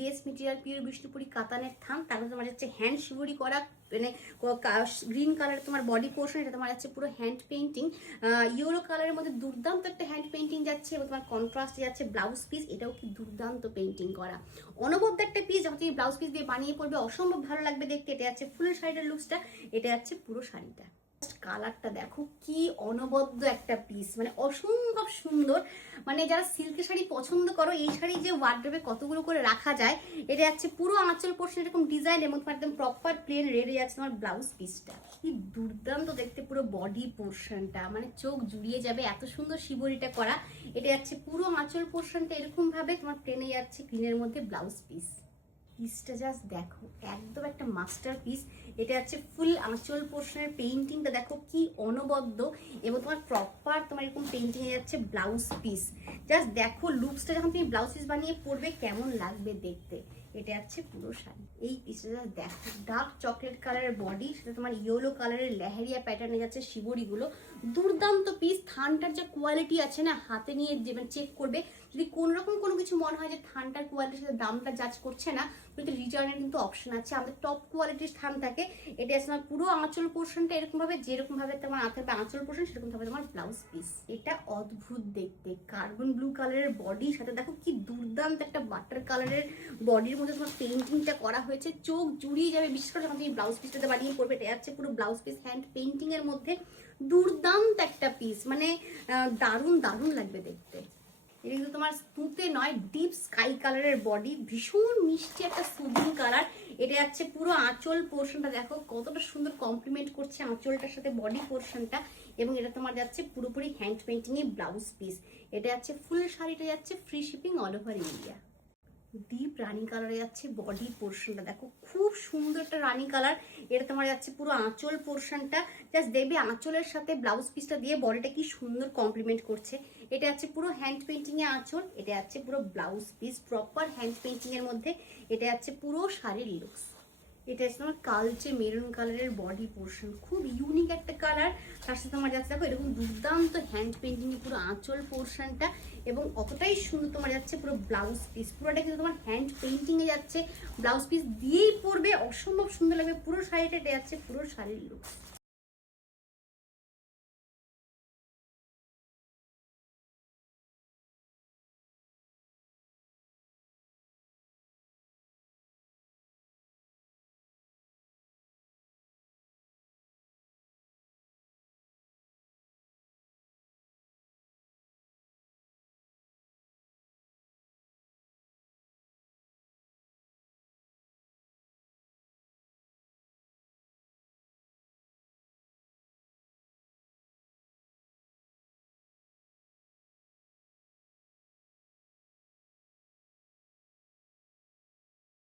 Base material pure Bishnupuri কাতানের থান, তারপরে তোমার যাচ্ছে হ্যান্ড শিবরি করা, মানে গ্রিন কালারের তোমার বডি পোর্শন, এটা তোমার যাচ্ছে পুরো হ্যান্ড পেন্টিং। ইয়েলো কালারের মধ্যে দুর্দান্ত একটা হ্যান্ড পেন্টিং যাচ্ছে এবং তোমার কন্ট্রাস্ট যাচ্ছে ব্লাউজ পিস, এটাও কি দুর্দান্ত পেন্টিং করা, অনবদ্য একটা পিস। যখন তুমি ব্লাউজ পিস দিয়ে বানিয়ে পড়বে অসম্ভব ভালো লাগবে দেখতে। এটা যাচ্ছে ফুল শাড়িটার লুকসটা, এটা যাচ্ছে পুরো শাড়িটা। কালারটা দেখো কি অনবদ্য একটা পিস, মানে অসম্ভব সুন্দর। মানে যারা সিল্কের শাড়ি পছন্দ করো, এই শাড়ি যে ওয়ার্ড্রোবে কতগুলো করে রাখা যায়, এটা যাচ্ছে পুরো আঁচল পোর্শন এরকম ডিজাইন এবং তোমার একদম প্রপার প্লেন রেডে যাচ্ছে তোমার ব্লাউজ পিসটা। কি দুর্দান্ত দেখতে পুরো বডি পোর্শনটা, মানে চোখ জুড়িয়ে যাবে, এত সুন্দর শিবরিটা করা। এটা যাচ্ছে পুরো আঁচল পোর্শনটা এরকম ভাবে তোমার প্লেনে যাচ্ছে ক্লিনের মধ্যে ব্লাউজ পিস। পিসটা জাস্ট দেখো, একদম একটা মাস্টার পিস। এটা হচ্ছে ফুল আঁচল পোর্শনের পেইন্টিংটা দেখো কি অনবদ্য এবং তোমার প্রপার তোমার এরকম পেইন্টিং এ যাচ্ছে ব্লাউজ পিস। জাস্ট দেখো লুকসটা যখন তুমি ব্লাউজ পিস বানিয়ে পরবে কেমন লাগবে দেখতে। এটা হচ্ছে পুরো শাড়ি। এই পিসটা জাস্ট দেখো, ডার্ক চকলেট কালারের বডি, সেটা তোমার ইয়েলো কালারের লেহেরিয়া প্যাটার্নে যাচ্ছে শিবরিগুলো। দুর্দান্ত পিস। থানটার যে কোয়ালিটি আছে না, হাতে নিয়ে চেক করবে, যদি কোনোরকম কোনো কিছু মনে হয় যে থানটার কোয়ালিটির সাথে দামটা জাজ করছে না, কিন্তু রিটার্নের কিন্তু অপশন আছে। আমাদের টপ কোয়ালিটির থান থাকে। এটা আছে আমার পুরো আঁচল পোর্শনটা এরকম ভাবে, যেরকম ভাবে তোমার থাকবে আঁচল পোর্শন সেরকম ভাবে তোমার ব্লাউজ পিস। এটা অদ্ভুত দেখতে, কার্বন ব্লু কালারের বডি, সাথে দেখো কি দুর্দান্ত একটা বাটার কালারের বডির মধ্যে তোমার পেইন্টিংটা করা হয়েছে, চোখ জুড়িয়ে যাবে। বিশেষ করে যখন তুমি ব্লাউজ পিসটাতে বানিয়ে পড়বে, এটা যাচ্ছে পুরো ব্লাউজ পিস হ্যান্ড পেইন্টিং এর মধ্যে। দুর্দান্ত একটা পিস, মানে দারুণ দারুণ লাগবে দেখতে। এটা কিন্তু তোমার স্তুতে নয়, ডিপ স্কাই কালারের বডি, ভীষণ মিষ্টি একটা সুদিং কালার। এটা যাচ্ছে পুরো আঁচল পোর্শনটা দেখো কতটা সুন্দর কমপ্লিমেন্ট করছে আঁচলটার সাথে বডি পোর্শনটা, এবং এটা তোমার যাচ্ছে পুরোপুরি হ্যান্ড পেইন্টিং এ ব্লাউজ পিস। এটা যাচ্ছে ফুল শাড়িটা যাচ্ছে free shipping all over India. Deep রানি কালারে যাচ্ছে বডি পোর্শনটা দেখো, খুব সুন্দর একটা রানি কালার। এটা তোমার যাচ্ছে পুরো আঁচল পোর্শনটা, জাস্ট দেখবে আঁচলের সাথে ব্লাউজ পিসটা দিয়ে বডিটা কি সুন্দর কমপ্লিমেন্ট করছে। এটা যাচ্ছে পুরো হ্যান্ড পেইন্টিং এ আঁচল, এটা যাচ্ছে পুরো blouse piece proper hand painting এর মধ্যে। এটা যাচ্ছে পুরো শাড়ির লুকস। এটা হচ্ছে তোমার কালচে মেরুন কালারের বডি পোর্শন, খুব ইউনিক একটা কালার। তার সাথে তোমার যাচ্ছে দেখো এরকম দুর্দান্ত হ্যান্ড পেইন্টিং পুরো আঁচল পোর্শনটা, এবং অতটাই সুন্দর তোমার যাচ্ছে পুরো ব্লাউজ পিস। পুরোটা কিন্তু তোমার হ্যান্ড পেইন্টিং এ যাচ্ছে, ব্লাউজ পিস দিয়েই পরবে অসম্ভব সুন্দর লাগবে পুরো শাড়িটা। এটা যাচ্ছে পুরো শাড়ির লুক।